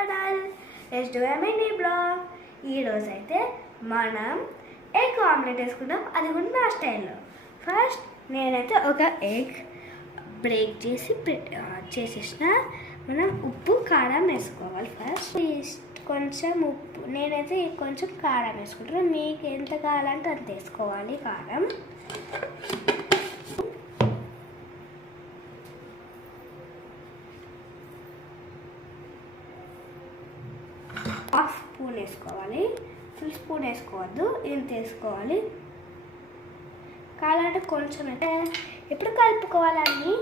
Channel. Let's do a mini blog. ఈరోజు అయితే మనం ఎగ్ ఆమ్లెట్ వేసుకుందాం, అది కూడా నా స్టైల్లో. ఫస్ట్ నేనైతే ఒక ఎగ్ బ్రేక్ చేసి చేసేసిన. మనం ఉప్పు కారం వేసుకోవాలి. ఫస్ట్ కొంచెం ఉప్పు, నేనైతే కొంచెం కారం వేసుకుంటాను. మీకు ఎంత కావాలంటే అంత వేసుకోవాలి కారం. హాఫ్ స్పూన్ వేసుకోవాలి, ఫుల్ స్పూన్ వేసుకోవద్దు, ఇంత వేసుకోవాలి. కావాలంటే కొంచెం అయితే ఎప్పుడు కలుపుకోవాలని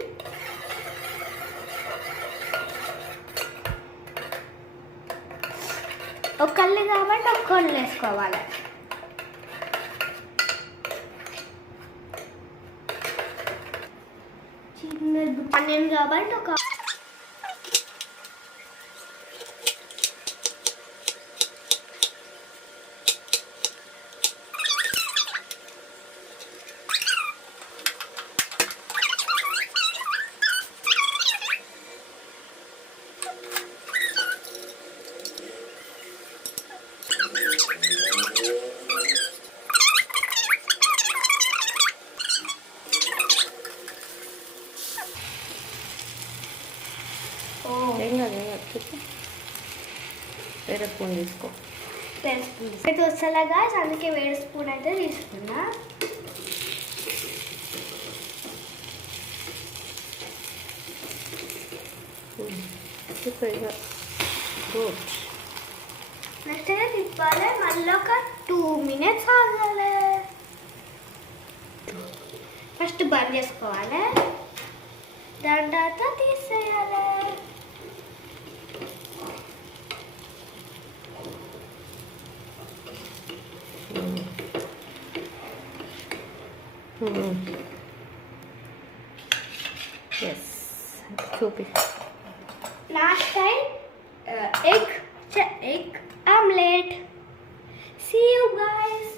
ఒక కళ్ళు కాబట్టి ఒక కళ్ళు వేసుకోవాలి. చిన్నది ఆనియన్ కాబట్టి ఒక వేరే స్పూన్ తీసుకో. వేరే స్పూన్ అయితే వస్తలేగా, అందుకే వేరే స్పూన్ అయితే తీసుకున్నా. నెక్స్ట్ అయితే తిప్పాలి, మళ్ళీ ఒక 2 minutes ఆగాలి. ఫస్ట్ బంద్ చేసుకోవాలి, దాని తర్వాత తీసేయాలి. Yes, చూపి. Last time egg omelette. See you guys.